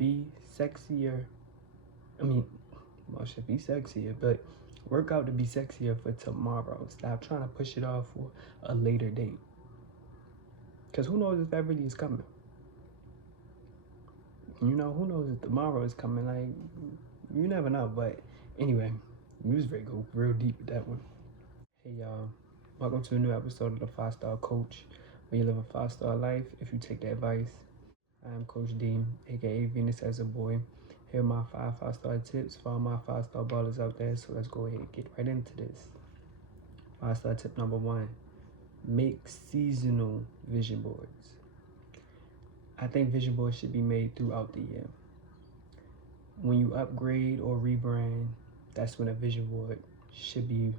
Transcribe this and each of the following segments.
be sexier. I mean, well, should be sexier, but work out to be sexier for tomorrow. Stop trying to push it off for a later date. Because who knows if that really is coming? You know, who knows if tomorrow is coming? Like, you never know. But anyway, we was real deep with that one. Hey y'all, welcome to a new episode of the 5-Star Coach, where you live a 5-star life if you take the advice. I am Coach D, aka Venus as a boy. Here are my 5-star tips for all my 5-star ballers out there. So let's go ahead and get right into this. 5-star tip number 1: make seasonal vision boards. I think vision boards should be made throughout the year. When you upgrade or rebrand, that's when a vision board should be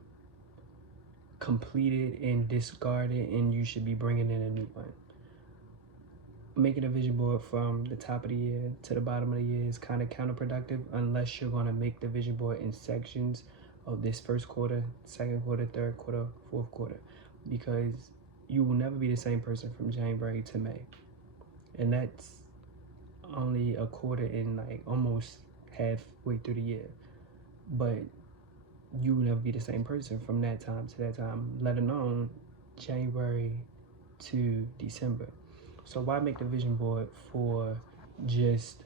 completed and discarded, and you should be bringing in a new one. Making a vision board from the top of the year to the bottom of the year is kind of counterproductive unless you're going to make the vision board in sections of this first quarter, second quarter, third quarter, fourth quarter, because you will never be the same person from January to May. And that's only a quarter in, like, almost halfway through the year. But you will never be the same person from that time to that time, let alone January to December. So why make the vision board for just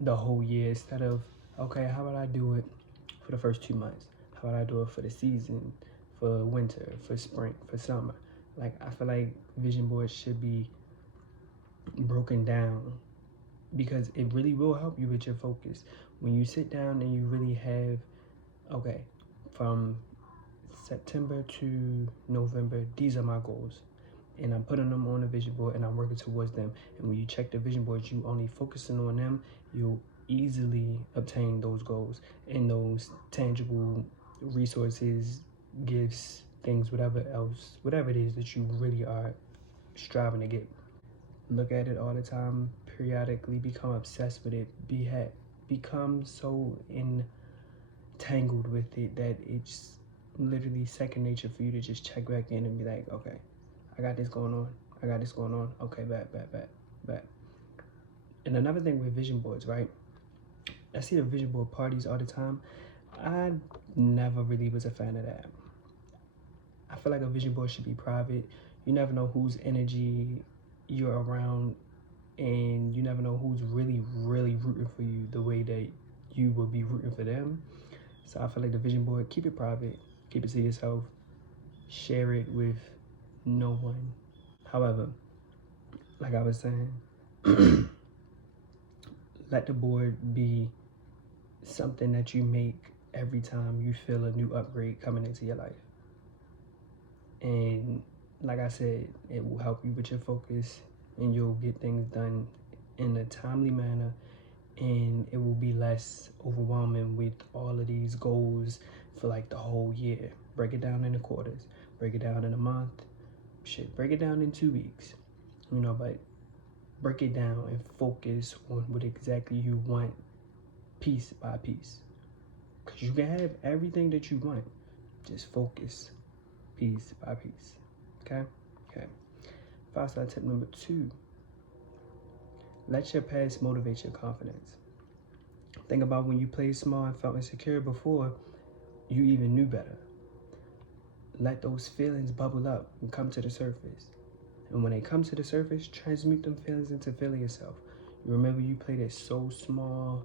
the whole year instead of, okay, how about I do it for the first 2 months? How about I do it for the season, for winter, for spring, for summer? Like, I feel like vision boards should be broken down because it really will help you with your focus. When you sit down and you really have, okay, from September to November, these are my goals. And I'm putting them on a vision board and I'm working towards them. And when you check the vision board, you only focusing on them, you'll easily obtain those goals and those tangible resources, gifts, things, whatever it is that you really are striving to get. Look at it all the time, periodically become obsessed with it, become so entangled with it that it's literally second nature for you to just check back in and be like, okay, I got this going on. Okay, bet. And another thing with vision boards, right? I see the vision board parties all the time. I never really was a fan of that. I feel like a vision board should be private. You never know whose energy you're around, and you never know who's really rooting for you the way that you will be rooting for them. So I feel like the vision board, keep it private, keep it to yourself, share it with no one. However, like I was saying, let the board be something that you make every time you feel a new upgrade coming into your life. And like I said, it will help you with your focus and you'll get things done in a timely manner, and it will be less overwhelming with all of these goals for like the whole year. Break it down into quarters, break it down in a month, break it down in 2 weeks, but break it down and focus on what exactly you want piece by piece. Because you can have everything that you want, just focus piece by piece. Okay. 5-star tip number 2: let your past motivate your confidence. Think about when you played small and felt insecure before you even knew better. Let those feelings bubble up and come to the surface. And when they come to the surface, transmute them feelings into feeling yourself. You remember you played it so small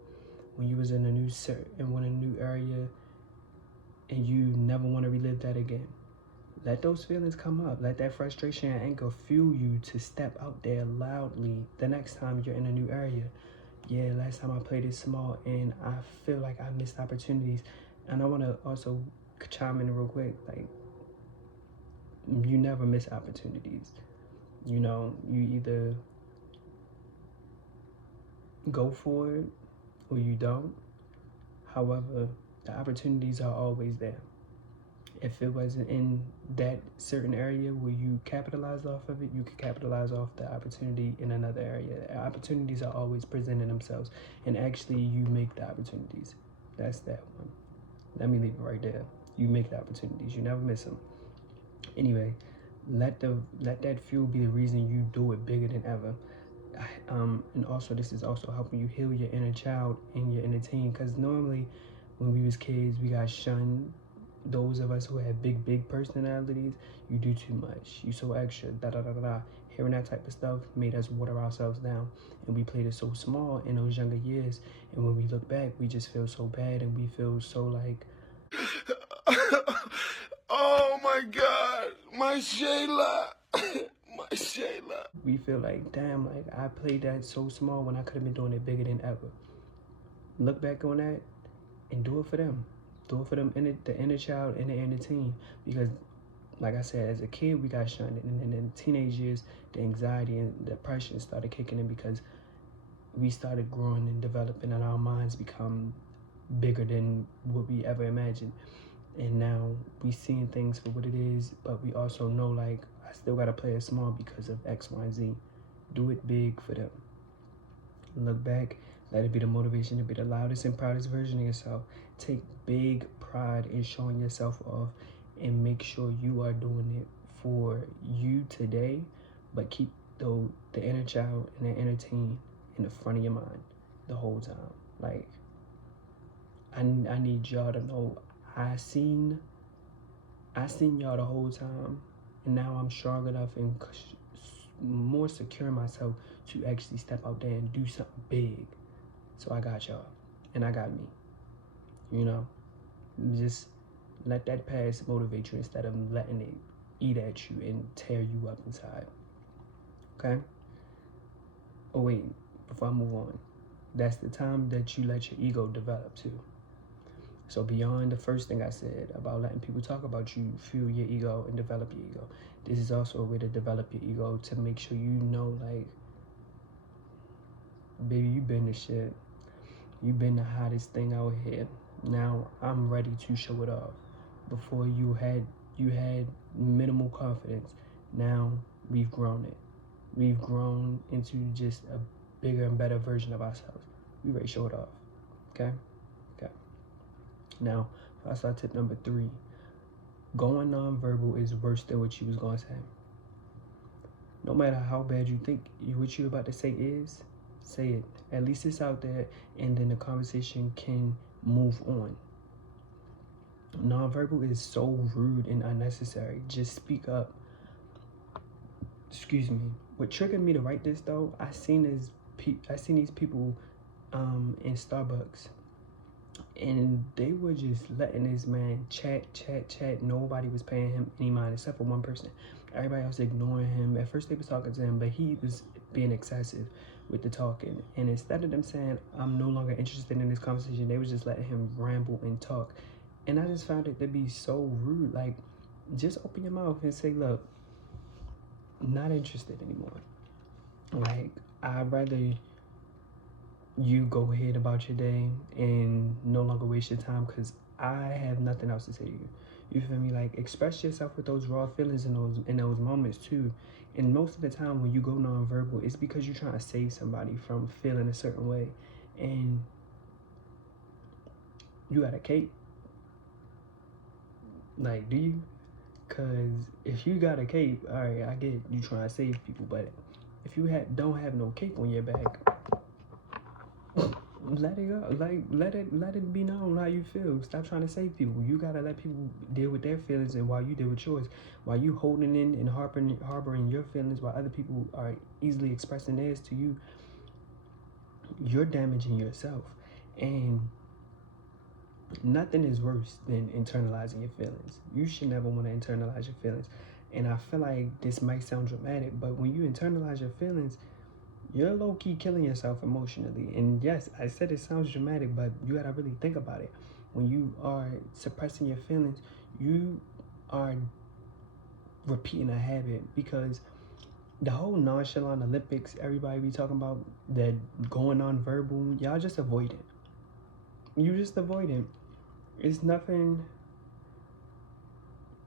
when you was in a new area, and you never want to relive that again. Let those feelings come up. Let that frustration and anger fuel you to step out there loudly the next time you're in a new area. Yeah, last time I played it small and I feel like I missed opportunities. And I want to also chime in real quick, like, you never miss opportunities. You either go for it or you don't. However, the opportunities are always there. If it wasn't in that certain area where you capitalized off of it, you could capitalize off the opportunity in another area. Opportunities are always presenting themselves, and actually you make the opportunities. That's that one. Let me leave it right there. You make the opportunities. You never miss them. Anyway, let that fuel be the reason you do it bigger than ever. And also this is also helping you heal your inner child and your inner teen, because normally when we was kids we got shunned. Those of us who have big personalities, you do too much, you so extra, da da da da da. Hearing that type of stuff made us water ourselves down, and we played it so small in those younger years, and when we look back we just feel so bad, and we feel so like oh my God, my Shayla. My Shayla. We feel like, damn, like I played that so small when I could have been doing it bigger than ever. Look back on that and do it for them. Do it for them, the inner child and the inner teen. Because, like I said, as a kid, we got shunned. And then in the teenage years, the anxiety and depression started kicking in because we started growing and developing, and our minds become bigger than what we ever imagined. And now we seeing things for what it is, but we also know, like, I still gotta play it small because of X, Y, and Z. Do it big for them. Look back, let it be the motivation to be the loudest and proudest version of yourself. Take big pride in showing yourself off, and make sure you are doing it for you today, but keep the inner child and the inner teen in the front of your mind the whole time. Like, I need y'all to know I seen y'all the whole time, and now I'm strong enough and more secure in myself to actually step out there and do something big. So I got y'all, and I got me. You know, just let that past motivate you instead of letting it eat at you and tear you up inside. Okay? Oh wait, before I move on, that's the time that you let your ego develop too. So beyond the first thing I said about letting people talk about you, fuel your ego and develop your ego, this is also a way to develop your ego, to make sure you know, like, baby, you been the shit. You been the hottest thing out here. Now I'm ready to show it off. Before you had minimal confidence. Now we've grown it. We've grown into just a bigger and better version of ourselves. We ready to show it off. Okay? Okay. Now, if I start tip number 3, going nonverbal is worse than what you was gonna say. No matter how bad you think what you're about to say is, say it. At least it's out there, and then the conversation can move on. Nonverbal is so rude and unnecessary. Just speak up. Excuse me. What triggered me to write this though, I seen these people in Starbucks, and they were just letting this man chat. Nobody was paying him any mind except for one person. Everybody else ignoring him. At first they was talking to him, but he was being excessive with the talking. And instead of them saying, I'm no longer interested in this conversation, they was just letting him ramble and talk. And I just found it to be so rude. Like, just open your mouth and say, look, not interested anymore. Like, I'd rather you go ahead about your day and no longer waste your time, because I have nothing else to say to you. You feel me? Like, express yourself with those raw feelings in those moments too. And most of the time when you go nonverbal, it's because you're trying to save somebody from feeling a certain way. And you got a cape. Like, do you? Because if you got a cape, all right, I get you trying to save people. But if you don't have no cape on your back, let it go. Like, let it be known how you feel. Stop trying to save people. You gotta let people deal with their feelings, and while you deal with yours, while you holding in and harboring your feelings, while other people are easily expressing theirs to you, you're damaging yourself. And nothing is worse than internalizing your feelings. You should never want to internalize your feelings. And I feel like this might sound dramatic, but when you internalize your feelings, you're low-key killing yourself emotionally. And yes, I said it sounds dramatic, but you gotta really think about it. When you are suppressing your feelings, you are repeating a habit, because the whole nonchalant Olympics, everybody be talking about that going nonverbal, y'all just avoid it. You just avoid it. It's nothing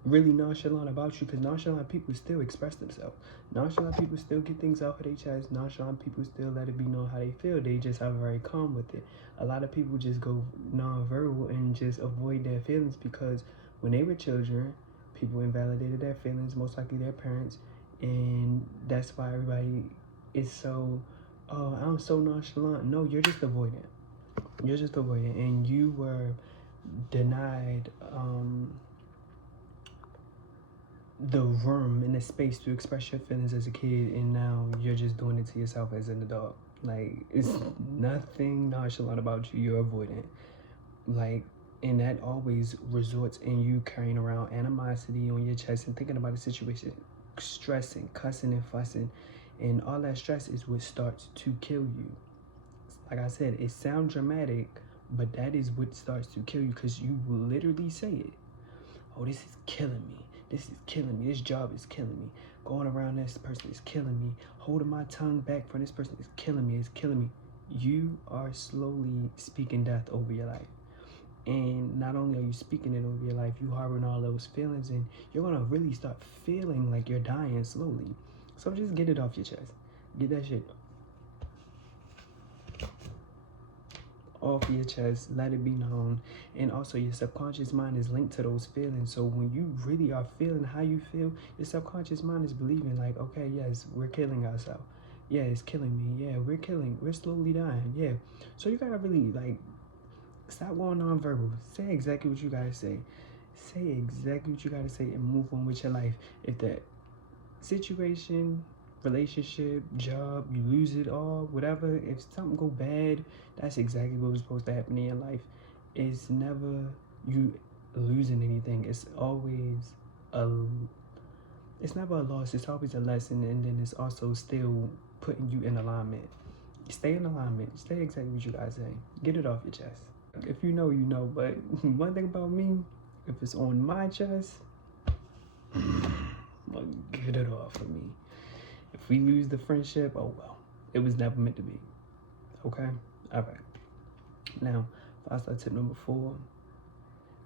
really nonchalant about you, because nonchalant people still express themselves. Nonchalant people still get things off of their chest. Nonchalant people still let it be known how they feel. They just are very calm with it. A lot of people just go nonverbal and just avoid their feelings, because when they were children, people invalidated their feelings, most likely their parents, and that's why everybody is so oh, I'm so nonchalant. No, you're just avoidant. You're just avoidant, and you were denied the room and the space to express your feelings as a kid, and now you're just doing it to yourself as an adult. Like, it's nothing nonchalant about you. You're avoidant. Like, and that always resorts in you carrying around animosity on your chest and thinking about the situation, stressing, cussing and fussing, and all that stress is what starts to kill you. Like I said, it sounds dramatic, but that is what starts to kill you, because you will literally say it. Oh, this is killing me. This is killing me. This job is killing me. Going around this person is killing me. Holding my tongue back from this person is killing me. It's killing me. You are slowly speaking death over your life. And not only are you speaking it over your life, you harboring all those feelings, and you're going to really start feeling like you're dying slowly. So just get it off your chest. Get that shit off your chest. Let it be known. And also, your subconscious mind is linked to those feelings. So when you really are feeling how you feel, your subconscious mind is believing like, okay, yes, we're killing ourselves. Yeah, it's killing me. Yeah, we're slowly dying. Yeah. So you gotta really like stop going nonverbal. Say exactly what you gotta say. Say exactly what you gotta say and move on with your life. If that situation, relationship, job, you lose it all, whatever, if something go bad, that's exactly what was supposed to happen in your life. It's never you losing anything. It's always a it's never a loss, it's always a lesson, and then it's also still putting you in alignment. Stay in alignment. Stay exactly what you guys say. Get it off your chest. If you know, you know. But one thing about me, if it's on my chest, well, get it off of me. If we lose the friendship, oh well. It was never meant to be. Okay? Alright. Now, 5-star tip number 4.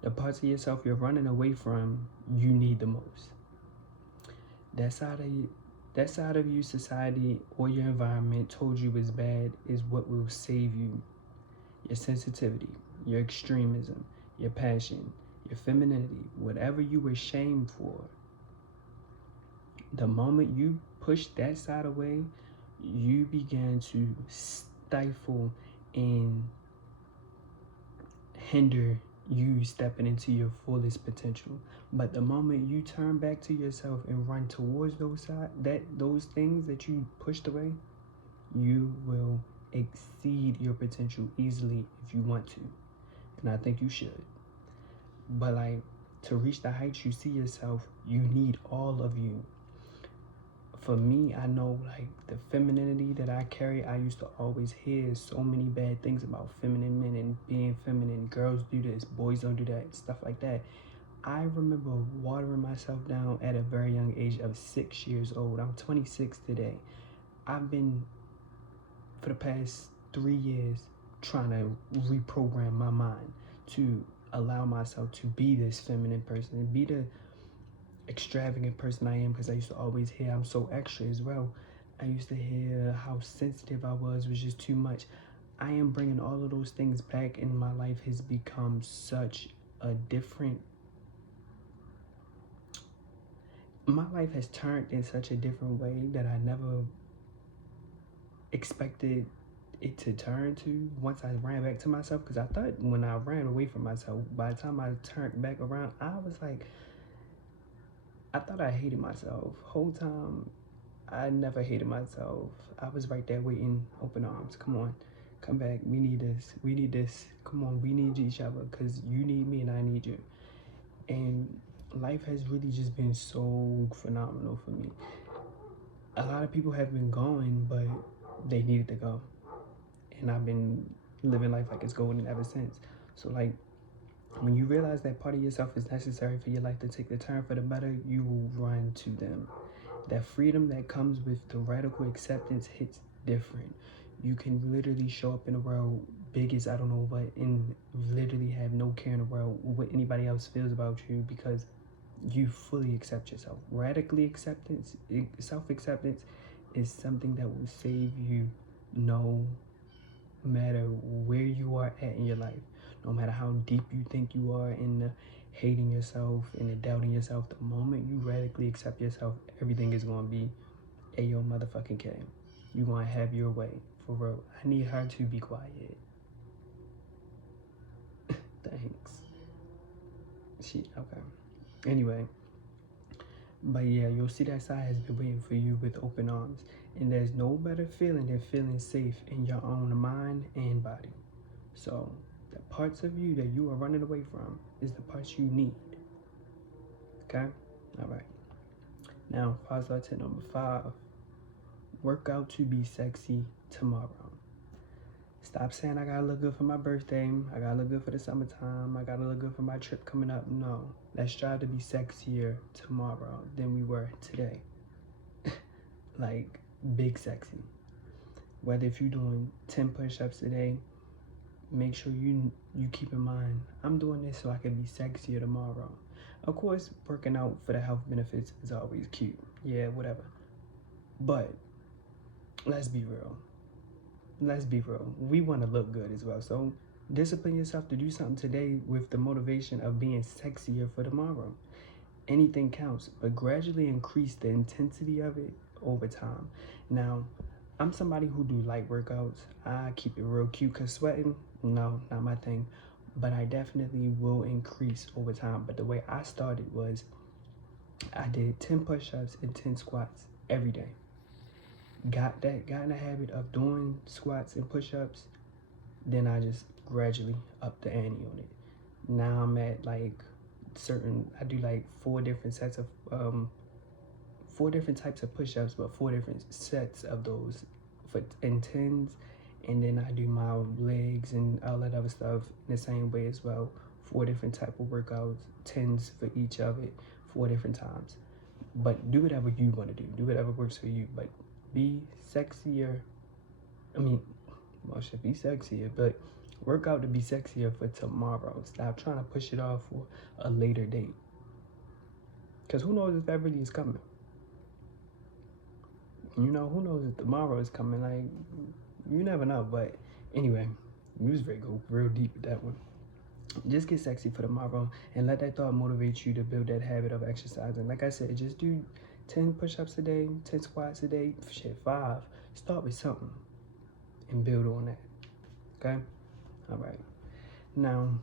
The parts of yourself you're running away from, you need the most. That side of you, society or your environment told you is bad, is what will save you. Your sensitivity, your extremism, your passion, your femininity, whatever you were shamed for. The moment you push that side away, you began to stifle and hinder you stepping into your fullest potential. But the moment you turn back to yourself and run towards those things that you pushed away, you will exceed your potential easily if you want to. And I think you should. But like, to reach the heights you see yourself, you need all of you. For me, I know like the femininity that I carry, I used to always hear so many bad things about feminine men and being feminine. Girls do this, boys don't do that, stuff like that. I remember watering myself down at a very young age of 6 years old. I'm 26 today. I've been, for the past 3 years, trying to reprogram my mind to allow myself to be this feminine person and be the extravagant person I am, because I used to always hear I'm so extra as well. I used to hear how sensitive I was just too much. I am bringing all of those things back, and my life has become such a different, my life has turned in such a different way that I never expected it to turn to once I ran back to myself. Because I thought when I ran away from myself, by the time I turned back around, I was like, I thought I hated myself. Whole time, I never hated myself. I was right there waiting, open arms. Come on, come back. We need this. We need this. Come on, we need each other, because you need me and I need you. And life has really just been so phenomenal for me. A lot of people have been going, but they needed to go. And I've been living life like it's golden ever since. So like, when you realize that part of yourself is necessary for your life to take the turn for the better, you will run to them. That freedom that comes with the radical acceptance hits different. You can literally show up in the world big as I don't know what, and literally have no care in the world what anybody else feels about you, because you fully accept yourself. Radically acceptance, self-acceptance is something that will save you no matter where you are at in your life. No matter how deep you think you are in the hating yourself and the doubting yourself, the moment you radically accept yourself, everything is going to be a yo motherfucking K. You're going to have your way. for real. I need her to be quiet. Thanks. Okay. Anyway, but yeah, you'll see that side has been waiting for you with open arms. And there's no better feeling than feeling safe in your own mind and body. So the parts of you that you are running away from is the parts you need. Okay? All right. Now, 5-star tip number 5. Work out to be sexy tomorrow. Stop saying I gotta look good for my birthday. I gotta look good for the summertime. I gotta look good for my trip coming up. No. Let's strive to be sexier tomorrow than we were today. Like, big sexy. Whether if you're doing 10 push-ups a day, make sure you keep in mind, I'm doing this so I can be sexier tomorrow. Of course, working out for the health benefits is always cute. Yeah, whatever. But let's be real. Let's be real. We want to look good as well. So discipline yourself to do something today with the motivation of being sexier for tomorrow. Anything counts, but gradually increase the intensity of it over time. Now, I'm somebody who do light workouts. I keep it real cute because sweating, no, not my thing. But I definitely will increase over time. But the way I started was I did 10 push-ups and 10 squats every day. Got in the habit of doing squats and push-ups. Then I just gradually upped the ante on it. Now I'm at like I do like 4 different types of push-ups, but 4 different sets of those in 10s. And then I do my legs and all that other stuff in the same way as well. 4 different type of workouts, 10s for each of it, 4 different times. But do whatever you want to do. Do whatever works for you. But be sexier. Should be sexier, but work out to be sexier for tomorrow. Stop trying to push it off for a later date. Because who knows if that really is coming? Who knows if tomorrow is coming? Like, you never know. But anyway, we was real deep with that one. Just get sexy for tomorrow and let that thought motivate you to build that habit of exercising. Like I said, just do 10 push-ups a day, 10 squats a day, 5. Start with something and build on that. Okay? All right. Now,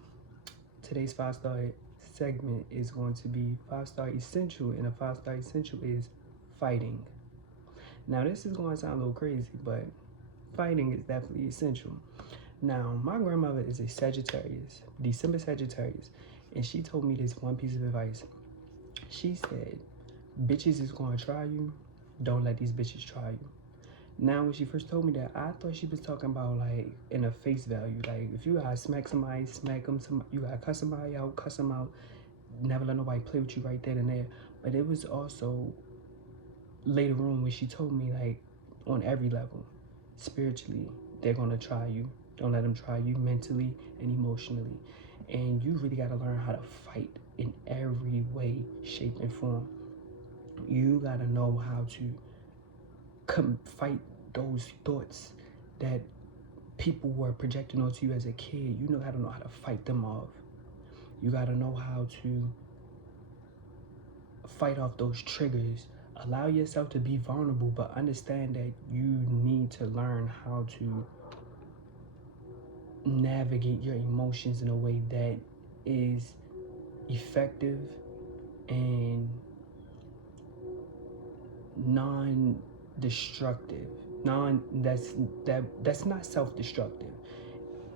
today's 5-star segment is going to be 5-star essential, and a 5-star essential is fighting. Now, this is going to sound a little crazy, but fighting is definitely essential. Now, my grandmother is a Sagittarius, December Sagittarius, and she told me this one piece of advice. She said, bitches is going to try you. Don't let these bitches try you. Now, when she first told me that, I thought she was talking about, like, in a face value. Like, if you gotta smack somebody, smack them. You gotta cuss somebody out, cuss them out. Never let nobody play with you right then and there. But it was also later on when she told me, like, on every level, spiritually, they're gonna try you. Don't let them try you mentally and emotionally. And you really gotta learn how to fight in every way, shape, and form. You gotta know how to fight those thoughts that people were projecting onto you as a kid. You gotta know how to fight them off. You gotta know how to fight off those triggers. Allow yourself to be vulnerable, but understand that you need to learn how to navigate your emotions in a way that is effective and non-destructive. That's not self-destructive.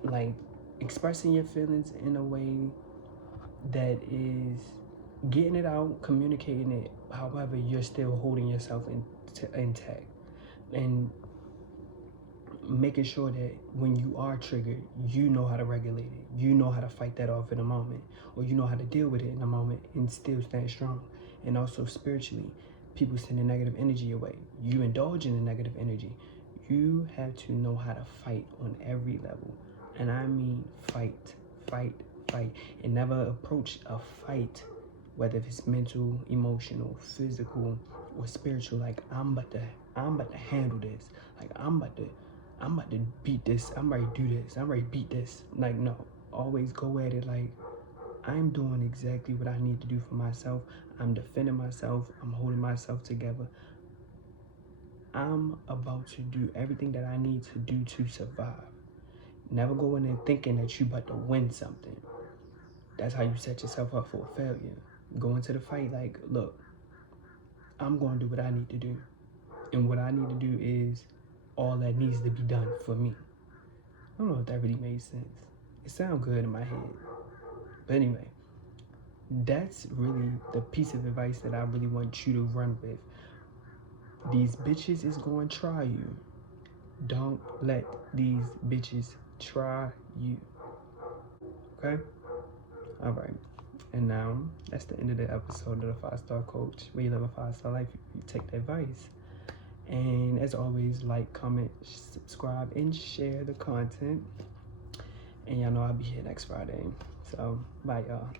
Like, expressing your feelings in a way that is getting it out, communicating it, however you're still holding yourself intact, and making sure that when you are triggered, you know how to regulate it. You know how to fight that off in a moment, or you know how to deal with it in a moment and still stand strong. And also spiritually, people sending negative energy away. You indulge in the negative energy. You have to know how to fight on every level. And I mean fight. And never approach a fight, whether it's mental, emotional, physical, or spiritual, like I'm about to handle this. Like I'm about to beat this. I'm ready to do this. I'm ready to beat this. Like, no. Always go at it like, I'm doing exactly what I need to do for myself. I'm defending myself. I'm holding myself together. I'm about to do everything that I need to do to survive. Never go in there thinking that you about to win something. That's how you set yourself up for a failure. Go into the fight like, look, I'm going to do what I need to do. And what I need to do is all that needs to be done for me. I don't know if that really made sense. It sounds good in my head. But anyway, that's really the piece of advice that I really want you to run with. These bitches is going to try you. Don't let these bitches try you. Okay? All right. And now, that's the end of the episode of the 5-Star Coach, where you live a 5-star life, you take the advice. And as always, like, comment, subscribe, and share the content. And y'all know I'll be here next Friday. So, bye, y'all.